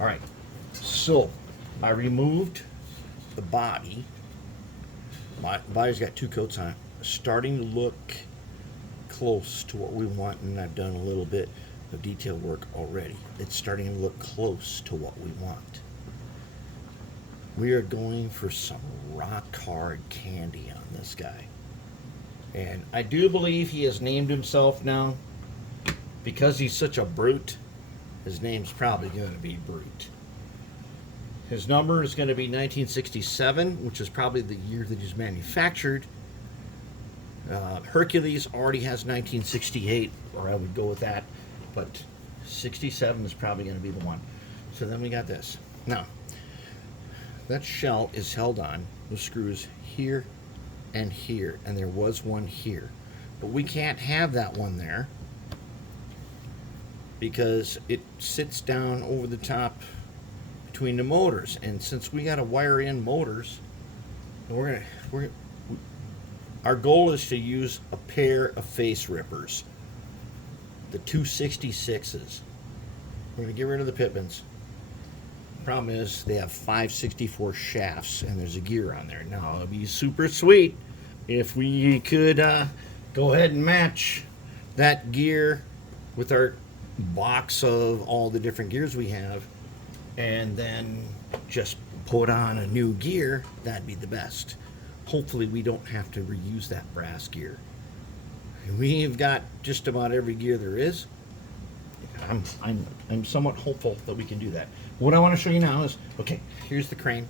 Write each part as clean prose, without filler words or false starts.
All right, so I removed the body. My body's got two coats on it. Starting to look close to what we want, and I've done a little bit of detail work already. It's starting to look close to what we want. We are going for some rock hard candy on this guy. And I do believe he has named himself now. Because he's such a brute, his name's probably going to be Brute. His number is going to be 1967, which is probably the year that he's manufactured. Hercules already has 1968, or I would go with that, but 67 is probably going to be the one. So then we got this. Now, that shell is held on with screws here and here, and there was one here. But we can't have that one there because it sits down over the top between the motors, and since we got to wire in motors, our goal is to use a pair of face rippers, the 266s. We're going to get rid of the Pippins. Problem is they have 564 shafts and there's a gear on there. Now it'd be super sweet if we could go ahead and match that gear with our box of all the different gears we have, and then just put on a new gear. That'd be the best. Hopefully we don't have to reuse that brass gear. We've got just about every gear there is. I'm somewhat hopeful that we can do that. What I want to show you now is, okay, here's the crane.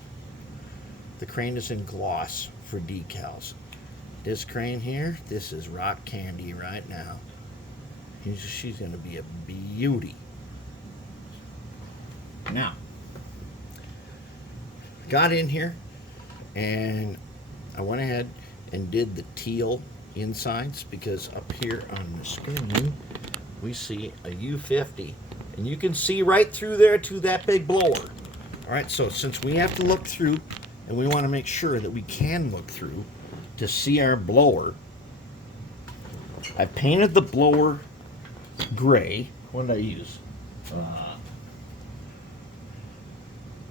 The crane is in gloss for decals. This crane here, this is rock candy right now. She's going to be a beauty. Now, got in here and I went ahead and did the teal insides, because up here on the screen we see a U50, and you can see right through there to that big blower. All right, so since we have to look through, and we want to make sure that we can look through to see our blower, I painted the blower gray. What did I use?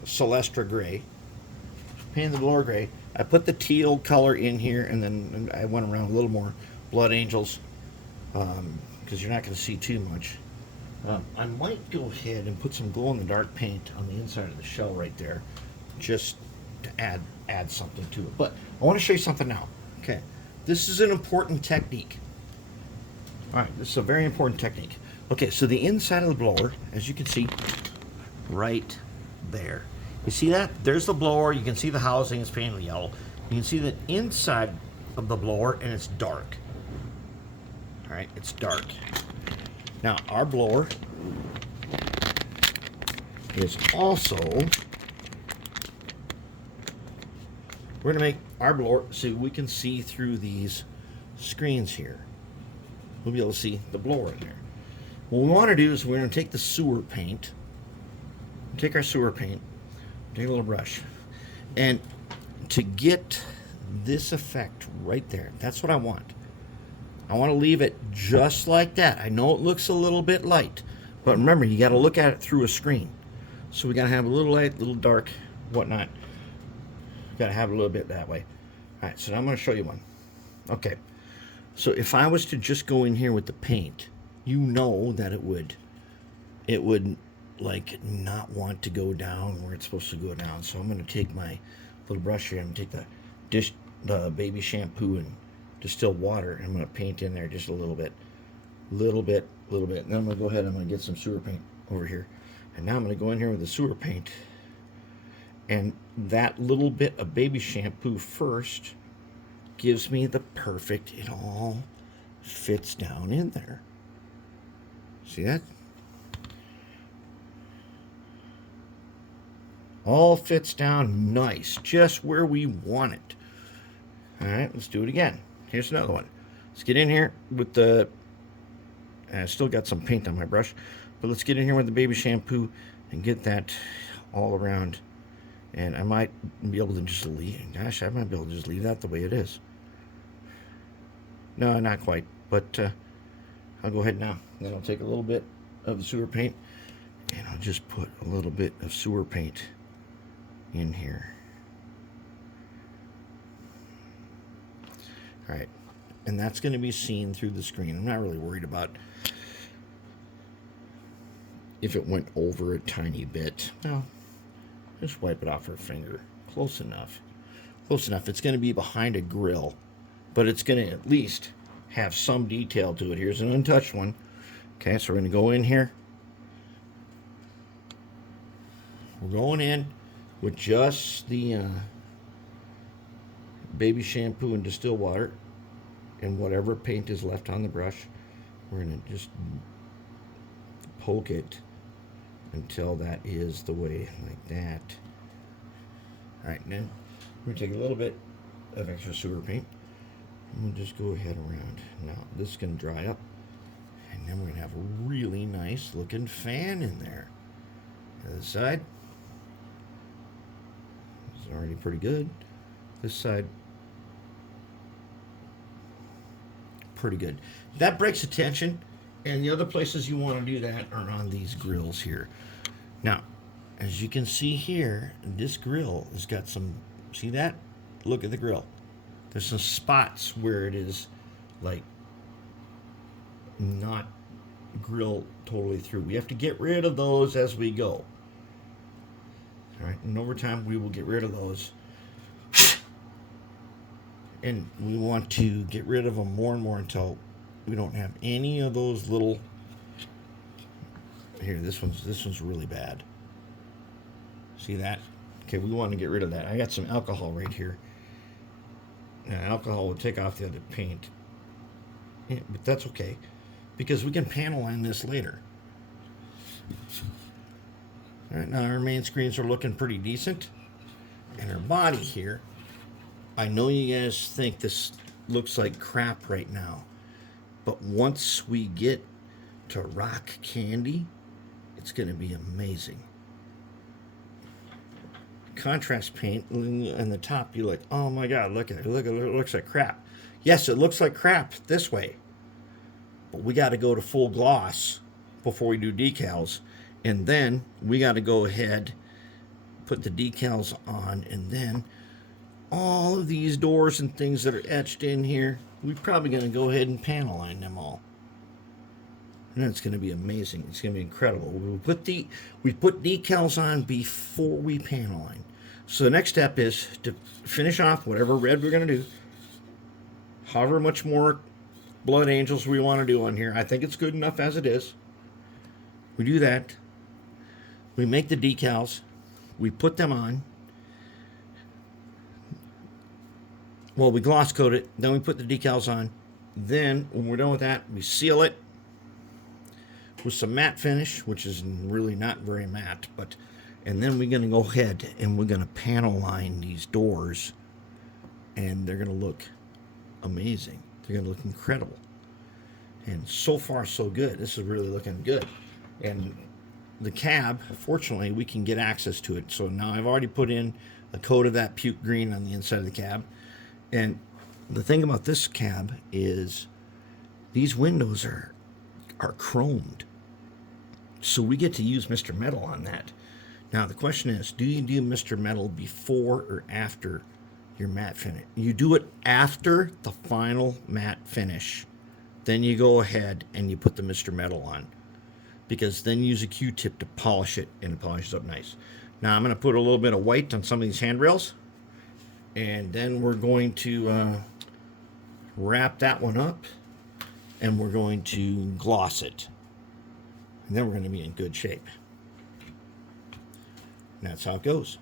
Celestra gray. Painted the blower gray. I put the teal color in here, and then I went around a little more Blood Angels, because you're not going to see too much. I might go ahead and put some glow-in-the-dark paint on the inside of the shell right there, just to add something to it. But I want to show you something now. Okay, this is an important technique. All right, this is a very important technique. Okay, so the inside of the blower, as you can see, right there. You see that? There's the blower. You can see the housing is painted yellow. You can see the inside of the blower, and it's dark. All right, it's dark. Now, our blower is also, we're going to make our blower so we can see through these screens here. We'll be able to see the blower in there. What we want to do is we're going to take the sewer paint, take our sewer paint, take a little brush, and to get this effect right there, that's what I want. I want to leave it just like that. I know it looks a little bit light, but remember, you got to look at it through a screen. So we got to have a little light, a little dark, whatnot. Got to have a little bit that way. All right, so now I'm going to show you one. Okay, so if I was to just go in here with the paint, you know that it would like not want to go down where it's supposed to go down. So I'm going to take my little brush here and take the baby shampoo and distilled water, and I'm going to paint in there just a little bit. And then I'm going to go ahead and I'm going to get some sewer paint over here. And now I'm going to go in here with the sewer paint, and that little bit of baby shampoo first gives me the perfect, it all fits down in there. See that? All fits down nice, just where we want it. All right, let's do it again. Here's another one. Let's get in here with the, I still got some paint on my brush, but let's get in here with the baby shampoo and get that all around. And I might be able to just leave, gosh, I might be able to just leave that the way it is. No, not quite, but I'll go ahead now. Then I'll take a little bit of the sewer paint And I'll just put a little bit of sewer paint in here. All right, and that's going to be seen through the screen. I'm not really worried about if it went over a tiny bit. No, just wipe it off her finger. Close enough. Close enough. It's going to be behind a grill, but it's going to at least have some detail to it. Here's an untouched one. Okay, so we're going to go in here. We're going in with just the baby shampoo and distilled water and whatever paint is left on the brush. We're going to just poke it until that is the way, like that. All right, then we're going to take a little bit of extra sewer paint and we'll just go ahead around. Now this is going to dry up, and then we're going to have a really nice looking fan in there. The other side is already pretty good. This side, pretty good. That breaks the tension, and the other places you want to do that are on these grills here. Now, as you can see here, this grill has got some, see that? Look at the grill. There's some spots where it is like not grilled totally through. We have to get rid of those as we go. All right, and over time we will get rid of those. And we want to get rid of them more and more until we don't have any of those little. Here, this one's really bad. See that? Okay, we want to get rid of that. I got some alcohol right here. Now, alcohol will take off the other paint. Yeah, but that's okay, because we can panel line this later. All right, now our main screens are looking pretty decent. And our body here, I know you guys think this looks like crap right now, but once we get to rock candy, it's going to be amazing. Contrast paint on the top, you're like, oh my god, look at it, it looks like crap. Yes, it looks like crap this way, but we got to go to full gloss before we do decals, and then we got to go ahead, put the decals on, and then all of these doors and things that are etched in here, we're probably going to go ahead and panel line them all. And it's going to be amazing. It's going to be incredible. We put decals on before we panel line. So the next step is to finish off whatever red we're going to do. However much more blood angels we want to do on here. I think it's good enough as it is. We do that. We make the decals. We put them on. Well, we gloss coat it, then we put the decals on. Then, when we're done with that, we seal it with some matte finish, which is really not very matte, and then we're going to go ahead and we're going to panel line these doors, and they're going to look amazing. They're going to look incredible. And so far, so good. This is really looking good. And the cab, fortunately, we can get access to it. So now I've already put in a coat of that puke green on the inside of the cab. And the thing about this cab is these windows are chromed. So we get to use Mr. Metal on that. Now the question is, do you do Mr. Metal before or after your matte finish? You do it after the final matte finish. Then you go ahead and you put the Mr. Metal on. Because then you use a Q-tip to polish it, and it polishes up nice. Now I'm going to put a little bit of white on some of these handrails. And then we're going to wrap that one up, and we're going to gloss it. And then we're going to be in good shape. And that's how it goes.